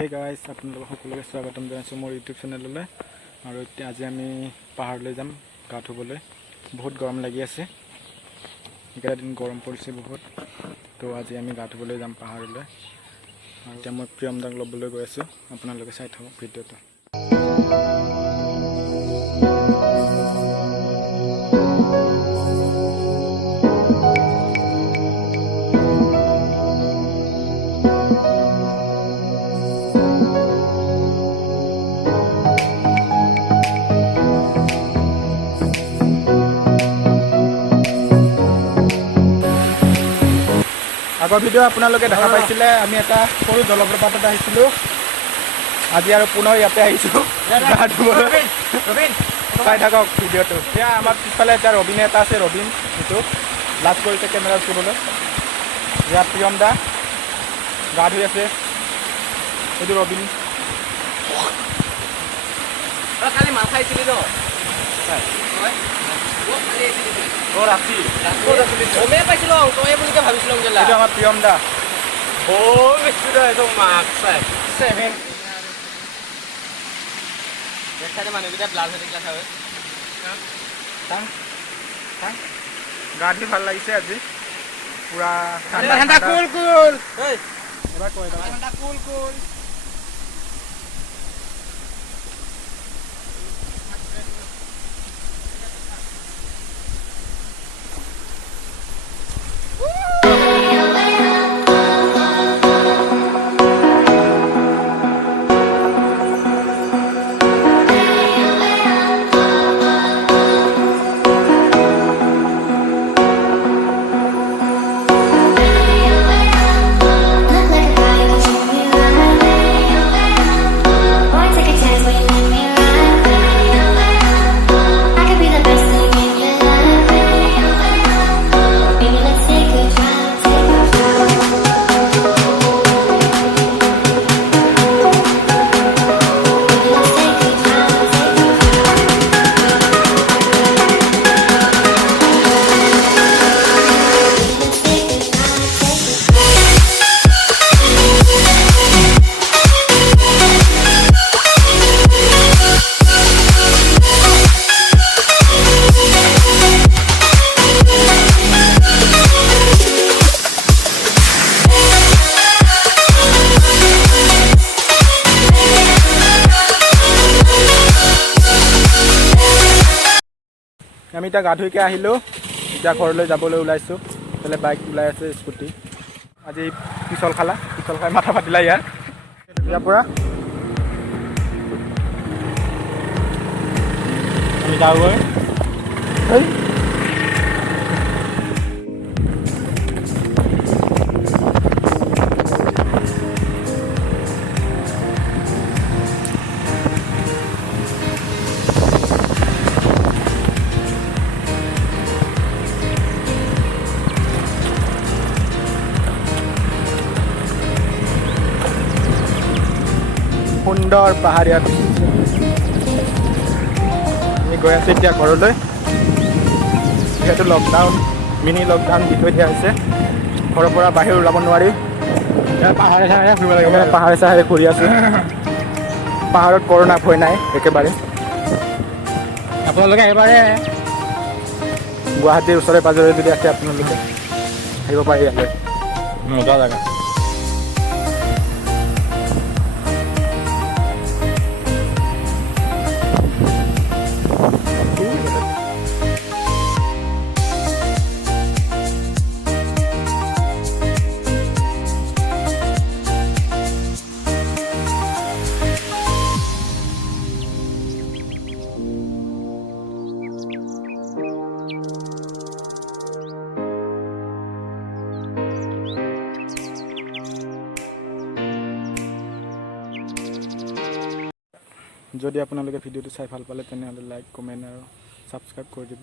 Hey guys, আপোনালোকক সকলোকে স্বাগতম জনাইছোঁ মোৰ ইউটিউব চেনেললৈ আৰু এতিয়া আজি আমি পাহাৰলৈ যাম গা ধুবলৈ বহুত গৰম লাগি আছে এইকেইটা দিন গৰম পৰিছে বহুত তো আজি আমি গা ধুবলৈ যাম পাহাৰলৈ আৰু এতিয়া মই প্ৰিয়মদাক ল'বলৈ গৈ আছোঁ আপোনালোকে চাই থাকক ভিডিঅ'টো আগৰ ভিডিঅ' আপোনালোকে দেখা পাইছিলে আমি এটা সৰু জলপ্ৰপাতত আহিছিলোঁ আজি আৰু পুনৰ ইয়াতে আহিছোঁ চাই থাকক ভিডিঅ'টো এতিয়া আমাৰ পিছফালে এতিয়া ৰবিন এটা আছে ৰবিন এইটো লাজ কৰিছে কেমেৰা উঠিবলৈ ইয়াত প্ৰিয়ম দা গা ধুই আছে এইটো ৰবিন কালি মাছ খাইছিলি ন আমাৰ প্ৰিয়ম দা গা ধুই ভাল লাগিছে আজি পুৰা আমি এতিয়া গা ধুইকৈ আহিলোঁ এতিয়া ঘৰলৈ যাবলৈ ওলাইছোঁ এইফালে বাইক ওলাই আছে স্কুটি আজি পিছল খাই মাথা ফাটিলা ইয়াৰ পৰা আমি যাওঁগৈ সুন্দৰ পাহাৰীয়া আমি গৈ আছোঁ এতিয়া ঘৰলৈ যিহেতু লকডাউন মিনি লকডাউন দি থৈ দিয়া হৈছে ঘৰৰ পৰা বাহিৰ ওলাব নোৱাৰি পাহাৰে চাহাৰে ঘূৰি আছোঁ পাহাৰত কৰোণা ভয় নাই একেবাৰে আপোনালোকে এবাৰে গুৱাহাটীৰ ওচৰে পাজৰে যদি আছে আপোনালোকে আহিব পাৰি ইয়ালৈ মজা জেগা যদি আপোনালোকে ভিডিঅ'টো চাই ভাল পালে তেনেহ'লে লাইক কমেণ্ট আৰু ছাবস্ক্ৰাইব কৰি দিব